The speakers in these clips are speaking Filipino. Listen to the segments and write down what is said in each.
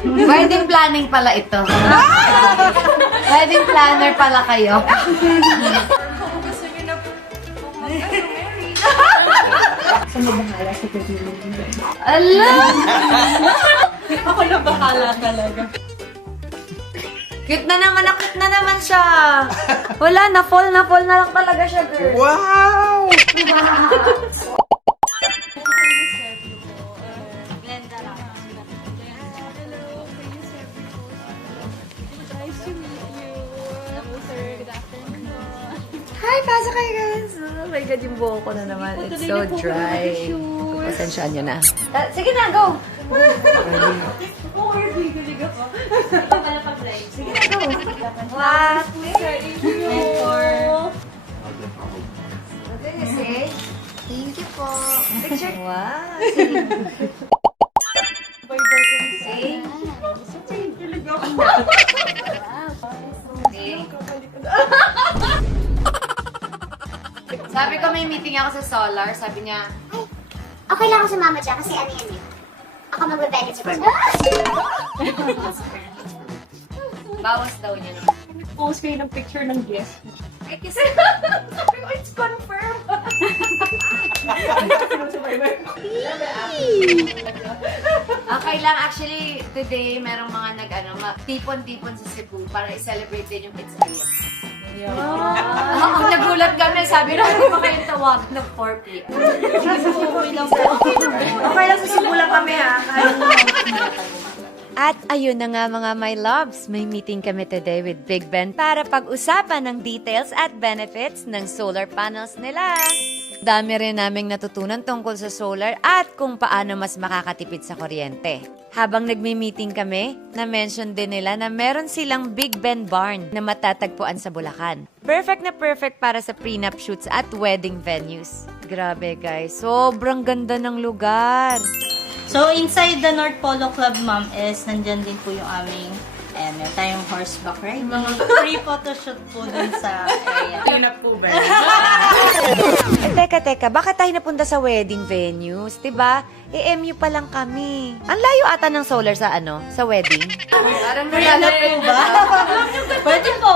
Wedding planning pala ito. Wedding planner pala kayo. Kung gusto nyo na mag-marry. Saan na bahala sa pagkakas? Ala! Ako na bahala talaga. Cute na naman, cute na naman siya. Wala, na-fall na lang talaga siya, girl. Wow! Glenda lang. Nice to meet you. Sir, good afternoon. Hi, pasok kayo, guys. Oh my God, yung buhok ko na naman. It's so dry. Pasensyaan nyo na. Sige na, go! Sige na, go! What? Okay, say, thank you po. Picture. Wow. Say. Sabi ko may meeting ako sa Solar. Sabi niya, Okay lang ako sa mama dyan kasi ano yan eh. Ako magbe-benefit sa birthday. bawas daw niya. Post kayo ng picture ng guest. Ay, kasi sabi ko, it's confirmed. Okay lang, actually, today, merong mga tipon-tipon sa Cebu para i-celebrate din yung pizzeria. Ang nagulat kami, sabi na, ano ba kayong tawag ng foreplay? Okay lang, susubulan kami ha. At ayun na nga mga my loves, may meeting kami today with Big Ben para pag-usapan ng details at benefits ng solar panels nila. Dami rin naming natutunan tungkol sa solar at kung paano mas makakatipid sa kuryente. Habang nagmi-meeting kami, na-mention din nila na meron silang Big Ben Barn na matatagpuan sa Bulacan. Perfect na perfect para sa prenup shoots at wedding venues. Grabe guys, sobrang ganda ng lugar. So, inside the North Polo Club, ma'am, is nandyan din po yung aming, meron tayong horseback riding. Free photoshoot po dun sa area. Teka, bakit tayo napunta sa wedding venues? Diba? EMU pa lang kami. Ang layo ata ng solar sa sa wedding. Parang Rihanna po ba? Pwede po.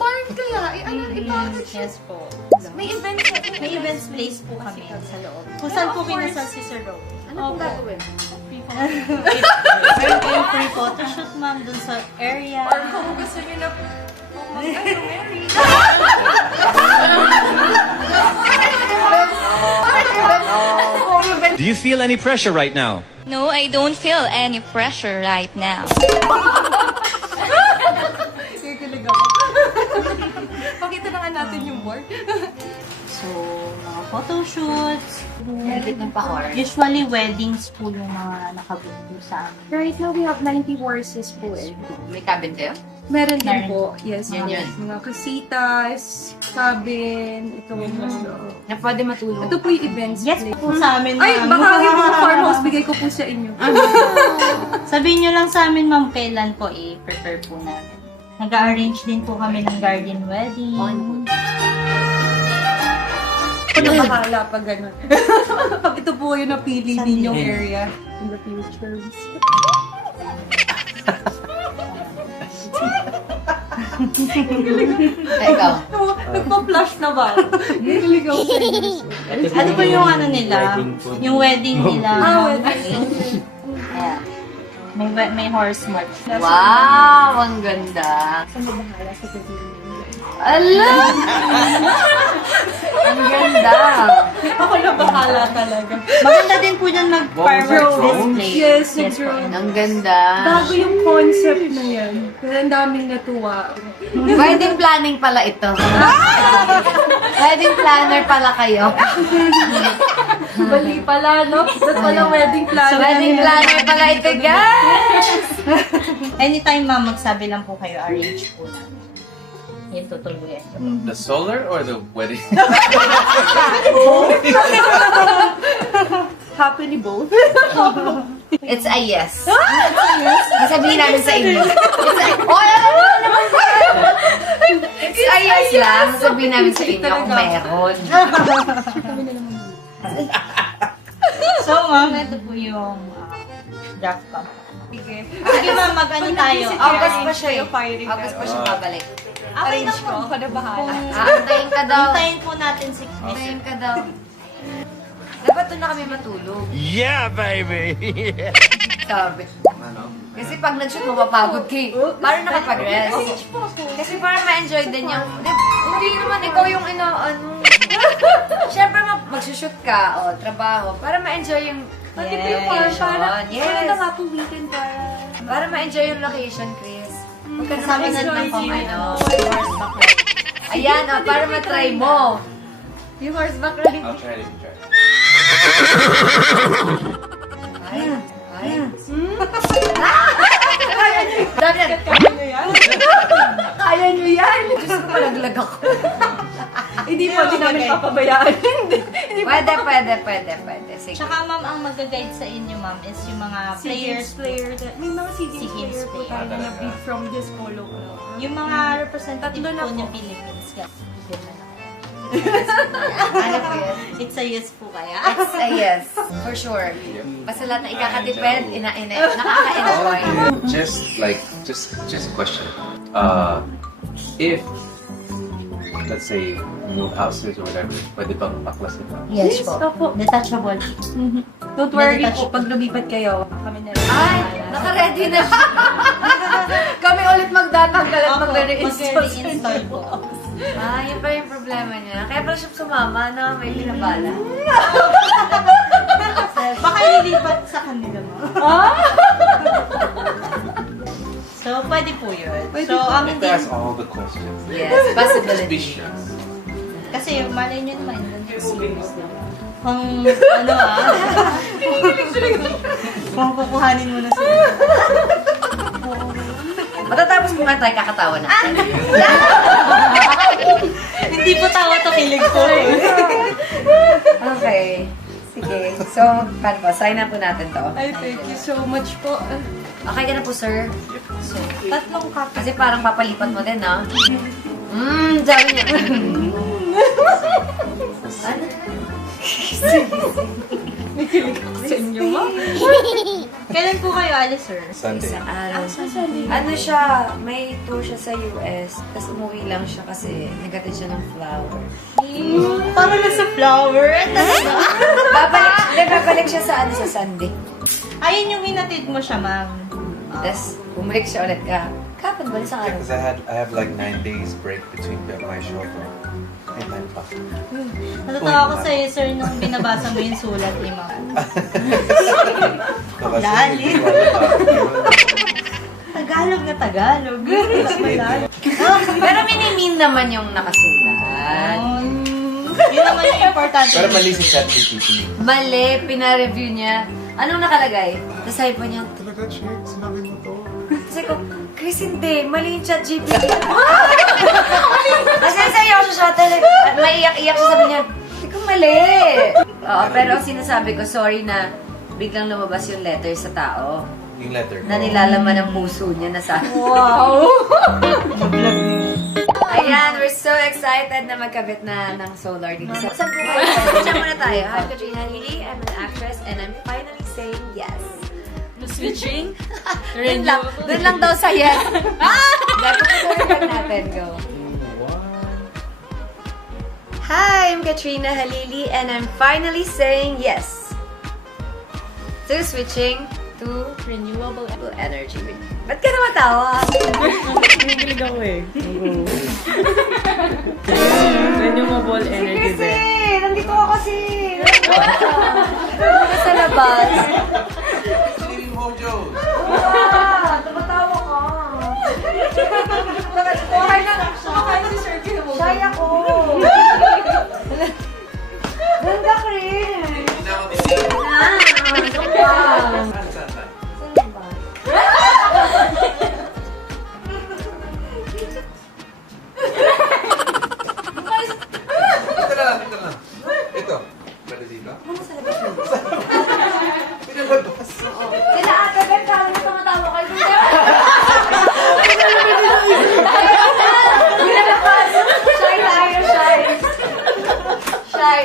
Barn kaya, Yes po. May event May events place po kami sa loob. Kung saan po kinasal si Sir Rowe. Ano pong gagawin? Meron kayong free photoshoot, ma'am, dun sa area. kung gusto nyo na mag-marry. Do you feel any pressure right now? No, I don't feel any pressure right now. Pakita na nga natin yung board. So, mga photoshoots. Edit ng pa-horse. Usually, weddings po yung mga nakabook po sa amin. Right now, we have 90 horses po eh. May cabin kayo? Meron din Meron. po. Yes, Yun, yun. mga kasitas, cabin, ito. Na pwede matulog. Ito po yung events Yes place. po sa amin, Ay, ma'am. baka yung mga farmhouse, bigay ko po sa inyo. Sabihin nyo lang sa amin, ma'am, kailan po i-prepare po namin. Nag-arrange din po kami ng garden wedding. Ako na bahala pag gano'n. Pag ito po yung napili ninyong area in the future. Ikaw. Nagpa-flash na ba? Nakilig ako sa inyo. Ano ba yung ano nila? Yung wedding nila. wedding. Ayan. May horse march. Wow, ang ganda. Saan na bahala sa pagkakas? Ala! Ang ganda. Ako na bahala talaga. Maganda din po dyan mag-fireworks display. Yes, Yes po. drone. Ang ganda. Bago yung concept na yan. Kaya ang daming natuwa. Wedding planning pala ito. Wedding planner pala kayo. Bali pala, no? Ba't pala wedding planner? Wedding planner pala ito, guys! Anytime, ma'am, magsabi lang po kayo, arrange po namin. Yung tutuluyan ko. The solar or the wedding? Happily both. It's a yes. Sasabihin namin sa inyo. It's a yes lang. Sasabihin namin sa inyo kung meron. So, ma'am, ito po yung draft pa. Sige. Sige ma'am, mag-ano tayo? August pa siya eh. Firing August pa siya babalik. Okay na po. Ako na bahala. Aantayin ka daw. Hintayin po natin si Miss. Antayin ka daw. Dapat doon na kami matulog. Yeah, baby! Sabi. Kasi pag nag-shoot, mapapagod ka eh. Para nakapag-rest. Kasi para ma-enjoy din yung... Hindi naman ikaw yung ano... Siyempre, mag-shoot ka, o, trabaho, para ma-enjoy yung Pati po yung farm, para Yes. na nga po weekend Para ma-enjoy yung location, Chris. Huwag ka na Kasama na mag-enjoy lang po yung ano, horseback ride. Ayan, para matry mo. Yung horseback ride. I'll try it. Ay. Dami na. Kaya nyo yan? Kaya nyo yan. Diyos ko, malaglag ako. Hindi po, di namin papabayaan. Hindi po. Pwede. Sige. Tsaka ma'am, ang mag-guide sa inyo ma'am is yung mga players, May mga SEA Games SEA Games player po player. tayo na bid from this polo club. yung mga representative Tatlo na po po. ng Philippines. Yun na lang. Ano po yun? It's a yes po kaya. It's a yes. For sure. Basta lahat na ikakatipid, nakaka-enjoy. Just a question. If let's say move houses or whatever, pwede bang baklas ito? Yes po. Opo. Detachable. Don't worry Detach po, pag lumipat kayo, kami na rin. Ay, naka-ready na siya. Kami ulit magdatanggal at mag-reinstall. Mag-reinstall po. Ah, yun pa yung problema niya. Kaya pala siya sumama na may pinabala. Baka lilipat sa kanila mo. So, pwede po yun. So, ang If hindi, that's all the questions. Yes, Just be possibility. sure. kasi malay nyo naman, serious na. Pang, ano pang kukuhanin mo na sila. Matatapos mo nga tayo kakatawa na. Hindi po tawa to kilig po. Okay. Sige. So, paano po? Sign up po natin to. Ay, thank you so much po. Okay ka na po, sir? So, tatlong copy. Kasi parang papalipat mo din, no? Sabi niya. Ano? Sa inyo, ma'am. Kailan po kayo alis, sir? Sunday. Sa araw. Ano siya, may tour siya sa US, tapos umuwi lang siya kasi nagatid siya ng flower. Para na sa flower. Babalik siya sa Sunday. Ayun yung hinatid mo siya, ma'am. Tapos, bumalik siya ulit ka. Kapag ba sa araw? Because I have like 9 days break between my show. May time pa. Natatawa ko sa'yo, sir, nung binabasa mo yung sulat ni ma'am. Kasi Lalim. hindi ko alam. Tagalog na Tagalog. Pero minimin naman yung nakasulat. Yun naman yung importante. Pero mali si ChatGPT. Mali, pina-review niya. Anong nakalagay? Tapos sabi pa niya, Talaga, check. Sinabi mo to. kasi ko, Chris, hindi. Mali yung chat GPT. Kasi seryoso siya. Maiyak-iyak siya, sabi niya, hindi ko mali. Oo, pero ang sinasabi ko, sorry na biglang lumabas yung letter sa tao Yung letter ko. na nilalaman ng puso niya na sa... Wow! Ayan, we're so excited na magkabit na ng solar dito. So, saan po kayo? Diyan muna tayo. I'm Katrina Lili. I'm an actress and I'm finally saying yes. Switching? Doon lang daw sa yes. Dapat natin. Go. Hi, I'm Katrina Halili and I'm finally saying yes to switching to renewable energy. Ba't ka namatawa? Nagkilig ako eh. Renewable energy Kasi, nandito ako kasi. Nandito sa labas. Chili Mojo! Tumatawa ka. Kumakain si Sir Kim. Shy ako. Ganda, Chris. Hindi ako busy. Wow. Saan? Dito lang. Ito. Pwede dito? Pinalabas. Sila ate, Ben, kami na tumatawa kayo. Shy tayo, shy. Shy.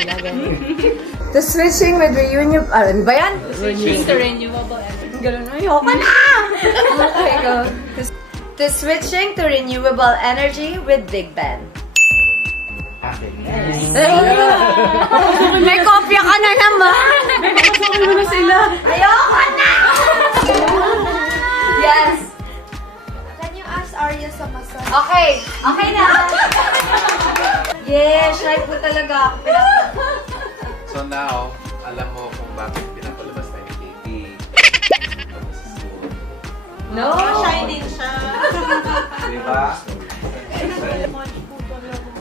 sila, ganun. The switching with renewable, ano ba yan? Switching to renewable energy. Ganun, ayoko na! Okay, go. The switching to renewable energy with Big Ben. May kopya ka na naman! Makasama mo na sila. Ayoko na! Yes! Can you ask Arya sa massage? Okay! Okay na! Yes! Shy po talaga ako. So now, alam mo kung bakit pinapalabas tayo ni KP. No! Shy din siya. Diba?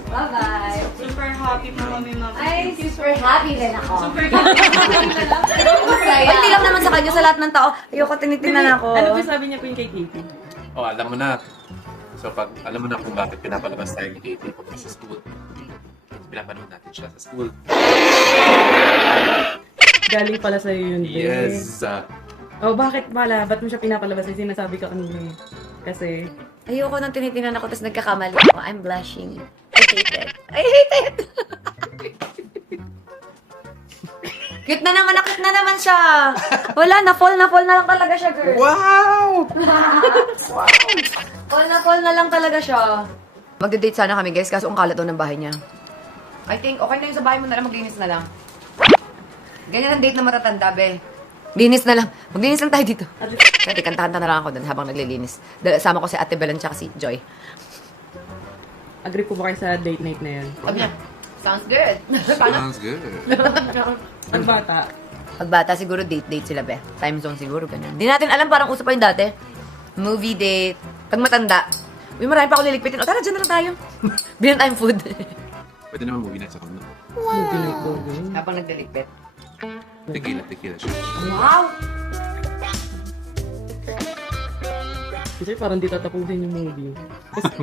Bye-bye! Super happy po kami, ma'am. Ay, super happy din ako. Super happy. Ay, hindi lang naman sa kanya, sa lahat ng tao. Ayoko, tinitingnan ako. Ano ba sabi niya po yung kay Katie? Oh, alam mo na. So pag alam mo na kung bakit pinapalabas tayo ni KP pag sa school. Pinapanood natin siya sa school. Galing pala sa'yo yun, Be. Yes! Oh, bakit pala? Ba't mo siya pinapalabas? Yung sinasabi ka kanina eh. Kasi, Ayoko nang tinitingnan ako, tapos nagkakamali ako. I'm blushing. I hate it. I hate it! Cute na naman, cute na naman siya. Wala, na-fall na lang talaga siya, girl. Wow! Fall na lang talaga siya. Magde-date sana kami, guys, kaso ang kalat daw ng bahay niya. I think, okay na yung sa bahay mo na lang, maglinis na lang. Ganyan ang date na matatanda, be. Linis na lang. Maglinis lang tayo dito. Kasi kantahan na lang ako dun habang naglilinis. Sama ko si Ate Belen tsaka si Joy. agree po ba kayo sa date night na yun? Sabi niya, sounds good. Sounds good. Ang bata. Pagbata, siguro date sila, be. Time zone siguro, ganyan. Di natin alam, parang uso pa yung dati. Movie date. Pag matanda, uy, marami pa ako liligpitin. O, tara, dyan na lang tayo. Bilhin tayong food. Pwede naman movie night sa kondo. Movie night daw yun. Habang nagdaligpit. Tequila siya. Wow! Kasi parang di tatapusin yung movie.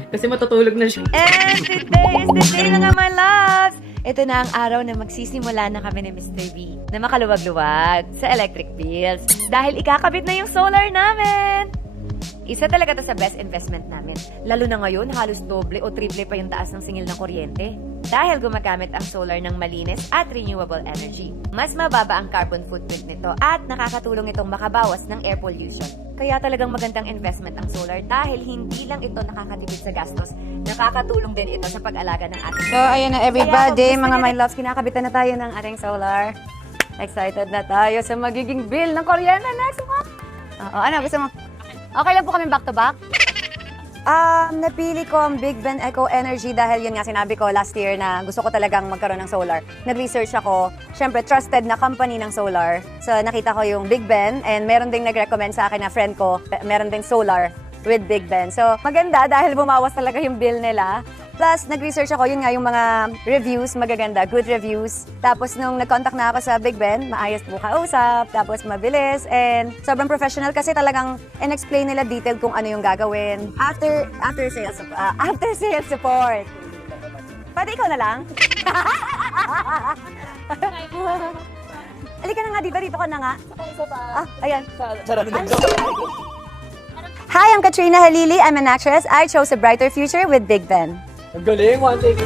Kasi matutulog na siya. And today is the day na nga, my loves! Ito na ang araw na magsisimula na kami ni Mr. B na makaluwag-luwag sa electric bills dahil ikakabit na yung solar namin! Isa talaga to sa best investment namin. Lalo na ngayon, halos doble o triple pa yung taas ng singil ng kuryente. Dahil gumagamit ang solar ng malinis at renewable energy. Mas mababa ang carbon footprint nito at nakakatulong itong makabawas ng air pollution. Kaya talagang magandang investment ang solar dahil hindi lang ito nakakatipid sa gastos, nakakatulong din ito sa pag-alaga ng ating. So, ayan na everybody, mga my loves, kinakabitan na tayo ng ating solar. Excited na tayo sa magiging bill ng kuryente next month. Ano, gusto mo? Okay lang po kami back to back? Napili ko ang Big Ben Eco Energy dahil yun nga sinabi ko last year na gusto ko talagang magkaroon ng solar. Nag-research ako, syempre trusted na company ng solar. So nakita ko yung Big Ben and meron ding nag-recommend sa akin na friend ko, meron ding solar with Big Ben. So maganda dahil bumawas talaga yung bill nila. Plus, nag-research ako, yun nga, yung mga reviews, magaganda, good reviews. Tapos, nung nag-contact na ako sa Big Ben, maayos po kausap, tapos mabilis, and sobrang professional kasi talagang in-explain nila detailed kung ano yung gagawin. After sales support. Pwede ikaw na lang? Halika na nga dito ka na nga. Ayan. Hi, I'm Katrina Halili. I'm an actress. I chose a brighter future with Big Ben. Ang galing, one take.